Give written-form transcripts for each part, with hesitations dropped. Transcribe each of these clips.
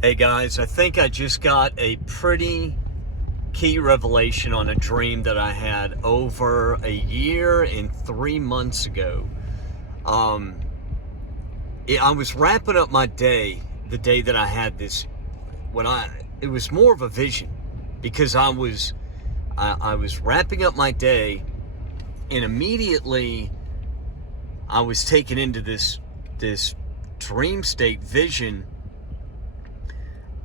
Hey guys, I think I just got a pretty key revelation on a dream that I had over a year and 3 months ago. I was wrapping up my day, the day that I had this, it was more of a vision because I was wrapping up my day, and immediately I was taken into this dream state vision.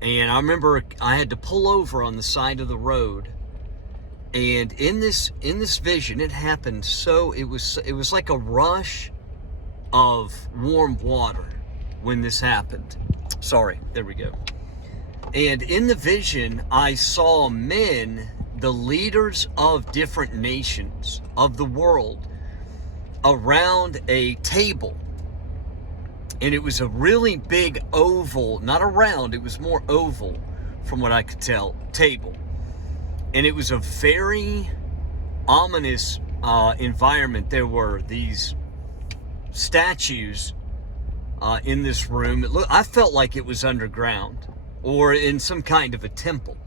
And I remember I had to pull over on the side of the road, and in this vision, it happened. So it was like a rush of warm water when this happened. Sorry, there we go. And in the vision, I saw men, the leaders of different nations of the world, around a table. And it was a really big oval, not a round, it was more oval from what I could tell, table. And it was a very ominous environment. There were these statues in this room. I felt like it was underground or in some kind of a temple.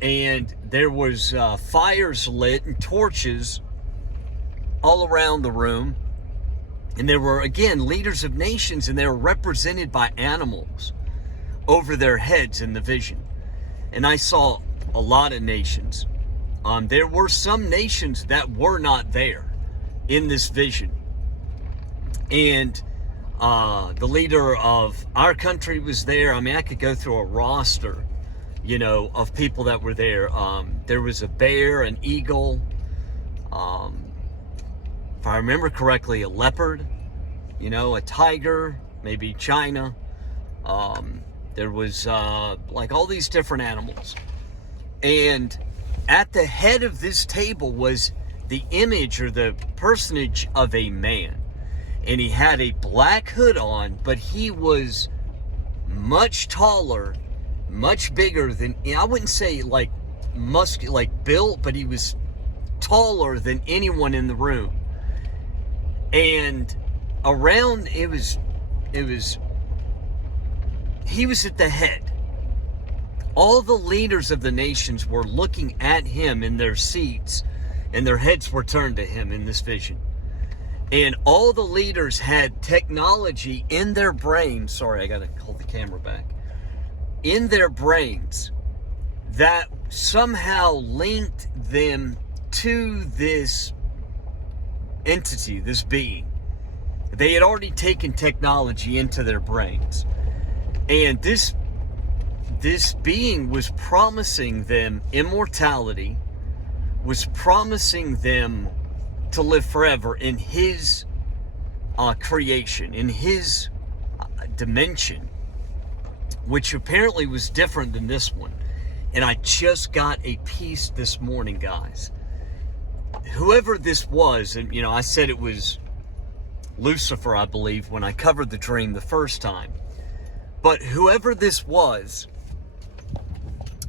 And there was fires lit and torches all around the room. And there were, again, leaders of nations, and they were represented by animals over their heads in the vision. And I saw a lot of nations. There were some nations that were not there in this vision. And the leader of our country was there. I mean, I could go through a roster, of people that were there. There was a bear, an eagle, if I remember correctly, a leopard, a tiger, maybe China. There was like all these different animals. And at the head of this table was the image or the personage of a man. And he had a black hood on, but he was much taller, much bigger than, I wouldn't say like built, but he was taller than anyone in the room. And around, he was at the head. All the leaders of the nations were looking at him in their seats, and their heads were turned to him in this vision. And all the leaders had technology in their brains. Sorry, I gotta hold the camera back. In their brains that somehow linked them to this entity, this being. They had already taken technology into their brains. And this being was promising them immortality, was promising them to live forever in his creation, in his dimension, which apparently was different than this one. And I just got a piece this morning, guys. Whoever this was, and I said it was Lucifer, I believe, when I covered the dream the first time. But whoever this was,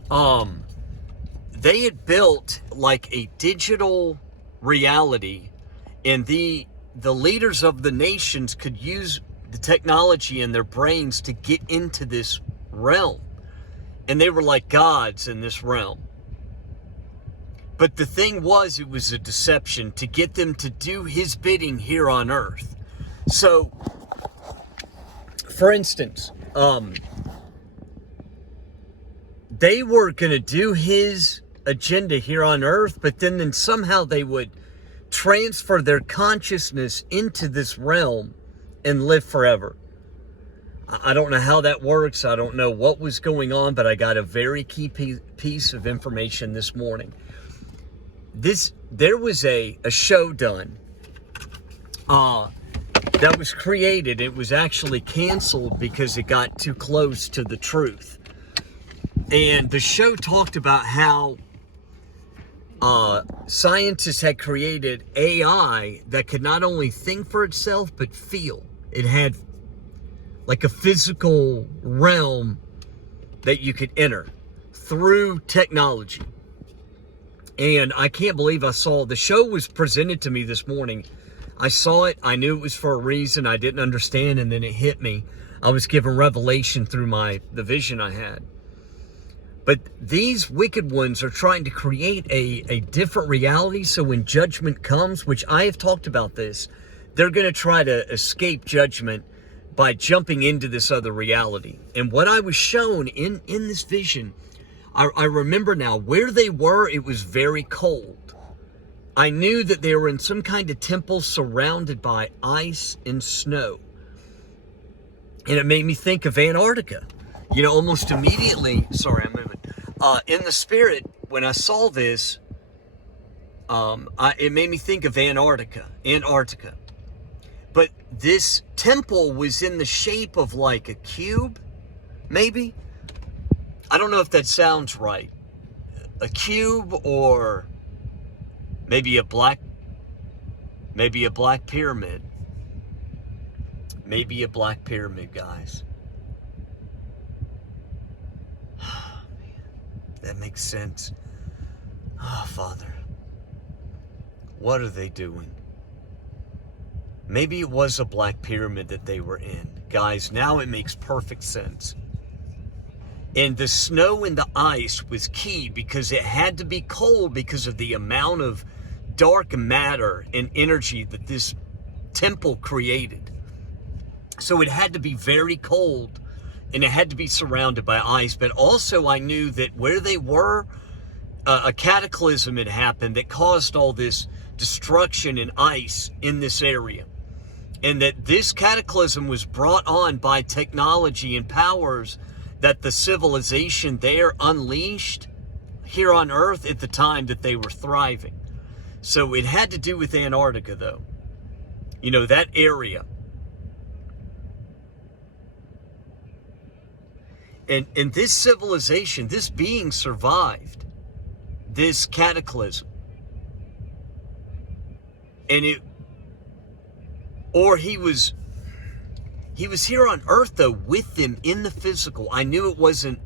they had built like a digital reality, and the leaders of the nations could use the technology in their brains to get into this realm. And they were like gods in this realm. But the thing was, it was a deception to get them to do his bidding here on earth. So, for instance, they were going to do his agenda here on earth, but then somehow they would transfer their consciousness into this realm and live forever. I don't know how that works. I don't know what was going on, but I got a very key piece of information this morning. There was a show done that was created. It was actually canceled because it got too close to the truth. And the show talked about how scientists had created AI that could not only think for itself, but feel. It had like a physical realm that you could enter through technology. And I can't believe I saw, the show was presented to me this morning. I saw it. I knew it was for a reason I didn't understand, and then it hit me. I was given revelation through the vision I had. But these wicked ones are trying to create a different reality. So when judgment comes, which I have talked about this, they're going to try to escape judgment by jumping into this other reality. And what I was shown in this vision, I remember now where they were. It was very cold. I knew that they were in some kind of temple surrounded by ice and snow. And it made me think of Antarctica. Almost immediately, sorry, I'm moving. In the spirit, when I saw this, it made me think of Antarctica. But this temple was in the shape of like a cube, maybe? I don't know if that sounds right. A cube, or maybe a black pyramid. Maybe a black pyramid, guys. That makes sense. Oh, Father, what are they doing? Maybe it was a black pyramid that they were in. Guys, now it makes perfect sense. And the snow and the ice was key because it had to be cold because of the amount of dark matter and energy that this temple created. So it had to be very cold. And it had to be surrounded by ice. But also I knew that where they were, a cataclysm had happened that caused all this destruction and ice in this area. And that this cataclysm was brought on by technology and powers that the civilization there unleashed here on Earth at the time that they were thriving. So it had to do with Antarctica, though. That area. And this civilization, this being survived this cataclysm. And he was here on Earth, though, with them in the physical. I knew it wasn't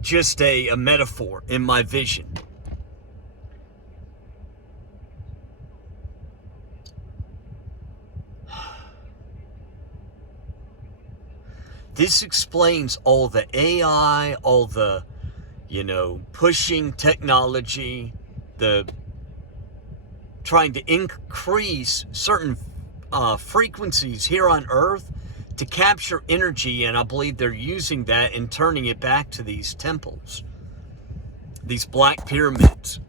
just a metaphor in my vision. This explains all the AI, all the, pushing technology, the trying to increase certain frequencies here on Earth to capture energy. And I believe they're using that and turning it back to these temples, these black pyramids.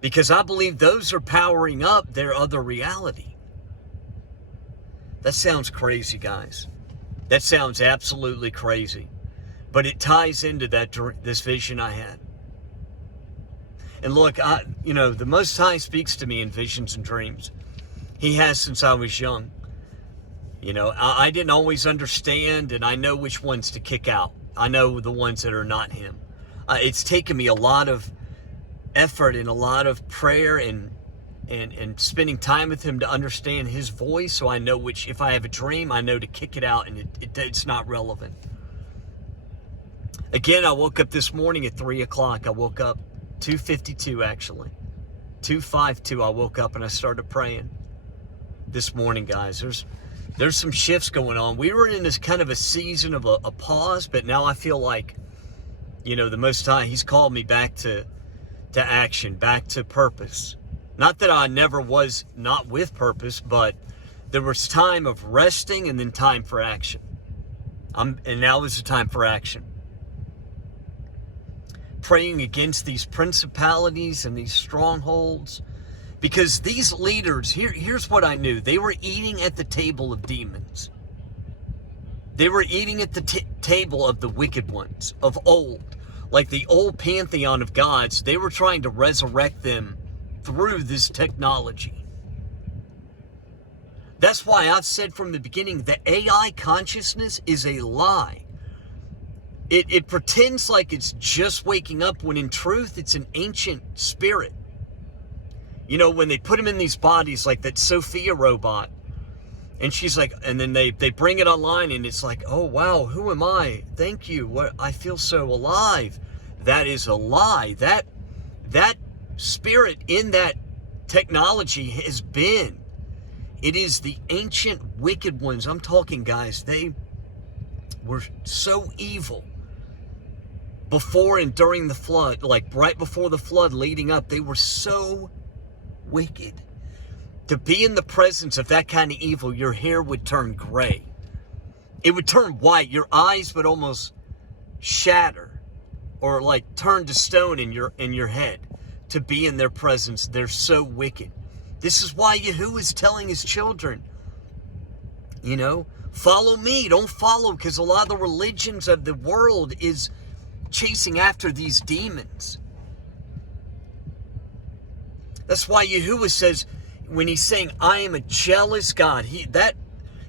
Because I believe those are powering up their other reality. That sounds crazy, guys. That sounds absolutely crazy, but it ties into this vision I had. And look, the Most High speaks to me in visions and dreams. He has since I was young. I didn't always understand, and I know which ones to kick out. I know the ones that are not Him. It's taken me a lot of effort and a lot of prayer and spending time with Him to understand His voice, so I know if I have a dream, I know to kick it out, and it's not relevant. Again, I woke up this morning at 3 o'clock. I woke up 2:52 actually. 2:52 I woke up and I started praying this morning, guys. There's some shifts going on. We were in this kind of a season of a pause, but now I feel like, the Most High, He's called me back to action, back to purpose. Not that I never was not with purpose, but there was time of resting and then time for action. And now is the time for action. Praying against these principalities and these strongholds. Because these leaders, here's what I knew. They were eating at the table of demons. They were eating at the table of the wicked ones of old. Like the old pantheon of gods, they were trying to resurrect them through this technology. That's why I've said from the beginning that AI consciousness is a lie. It pretends like it's just waking up when in truth it's an ancient spirit. When they put them in these bodies like that Sophia robot, and she's like, and then they bring it online and it's like, oh wow, who am I? Thank you. I feel so alive. That is a lie. That spirit in that technology has been It is the ancient wicked ones. I'm talking, guys, they were so evil before and during the flood, like right before the flood leading up. They were so wicked. To be in the presence of that kind of evil, your hair would turn gray. It would turn white. Your eyes would almost shatter or like turn to stone in your head. To be in their presence, they're so wicked. This is why Yahuwah is telling his children, you know, follow me, don't follow, because a lot of the religions of the world is chasing after these demons. That's why Yahuwah says, when he's saying, I am a jealous God, he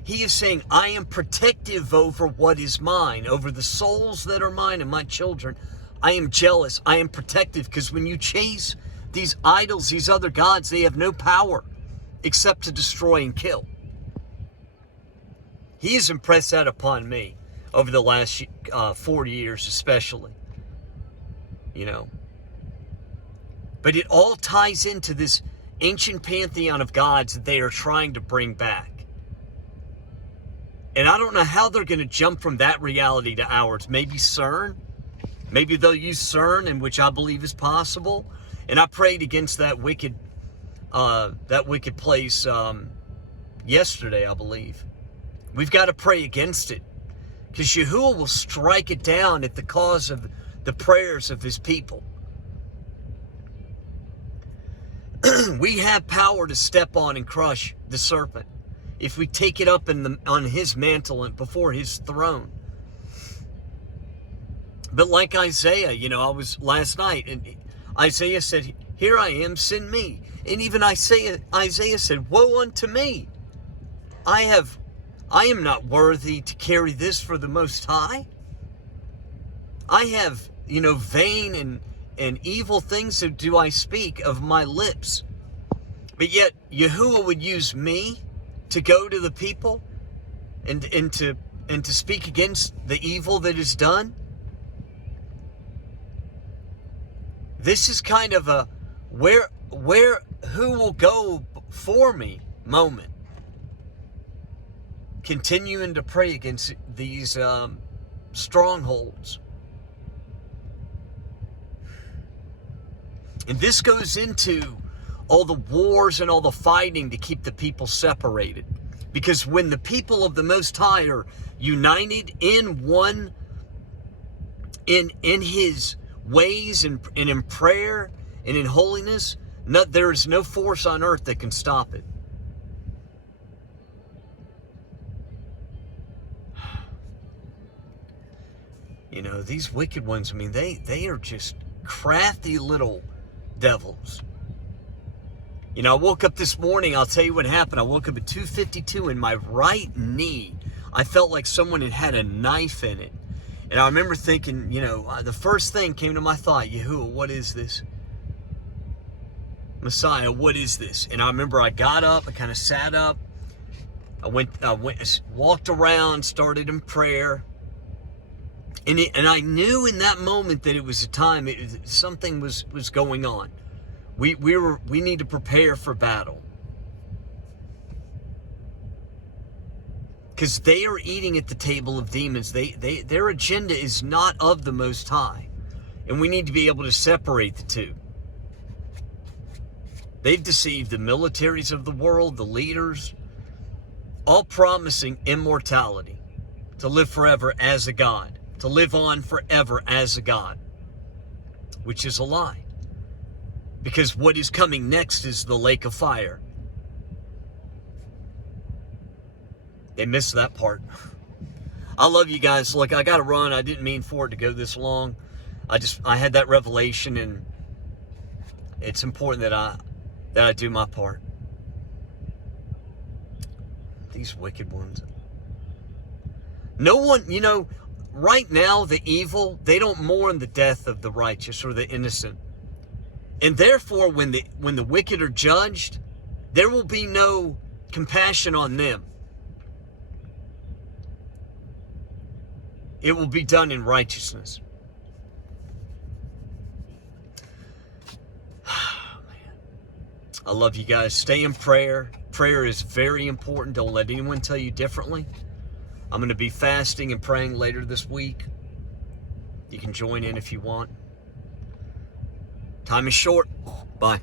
is saying, I am protective over what is mine, over the souls that are mine and my children. I am jealous, I am protective, because when you chase these idols, these other gods, they have no power except to destroy and kill. He has impressed that upon me over the last 40 years especially, you know. But it all ties into this ancient pantheon of gods that they are trying to bring back. And I don't know how they're going to jump from that reality to ours. Maybe CERN. Maybe they'll use CERN, in which I believe is possible. And I prayed against that wicked place yesterday, I believe. We've got to pray against it, because Yahuwah will strike it down at the cause of the prayers of his people. We have power to step on and crush the serpent if we take it up on his mantle and before his throne. But like Isaiah, you know, I was last night, and Isaiah said, here I am, send me. And even Isaiah said, woe unto me. I am not worthy to carry this for the Most High. I have, you know, vain and evil things do I speak of my lips. But yet Yahuwah would use me to go to the people and to speak against the evil that is done. This is kind of a who will go for me moment. Continuing to pray against these strongholds. And this goes into all the wars and all the fighting to keep the people separated. Because when the people of the Most High are united in one, in his ways and in prayer and in holiness, there is no force on earth that can stop it. You know, these wicked ones, I mean, they are just crafty little devils. You know, I woke up this morning, I'll tell you what happened. I woke up at 2:52 in my right knee. I felt like someone had a knife in it. And I remember thinking, you know, the first thing came to my thought, Yahuwah, what is this? Messiah, what is this? And I remember I got up, I kind of sat up. I walked around, started in prayer. And I knew in that moment that it was a time, something was going on. We need to prepare for battle. Because they are eating at the table of demons. Their agenda is not of the Most High. And we need to be able to separate the two. They've deceived the militaries of the world, the leaders, all promising immortality, to live forever as a god, to live on forever as a god, which is a lie. Because what is coming next is the lake of fire. They missed that part. I love you guys. Look, I got to run. I didn't mean for it to go this long. I had that revelation, and it's important that I do my part. These wicked ones. No one, you know, right now the evil, they don't mourn the death of the righteous or the innocent. And therefore, when the wicked are judged, there will be no compassion on them. It will be done in righteousness. Oh, man. I love you guys. Stay in prayer. Prayer is very important. Don't let anyone tell you differently. I'm going to be fasting and praying later this week. You can join in if you want. Time is short. Bye.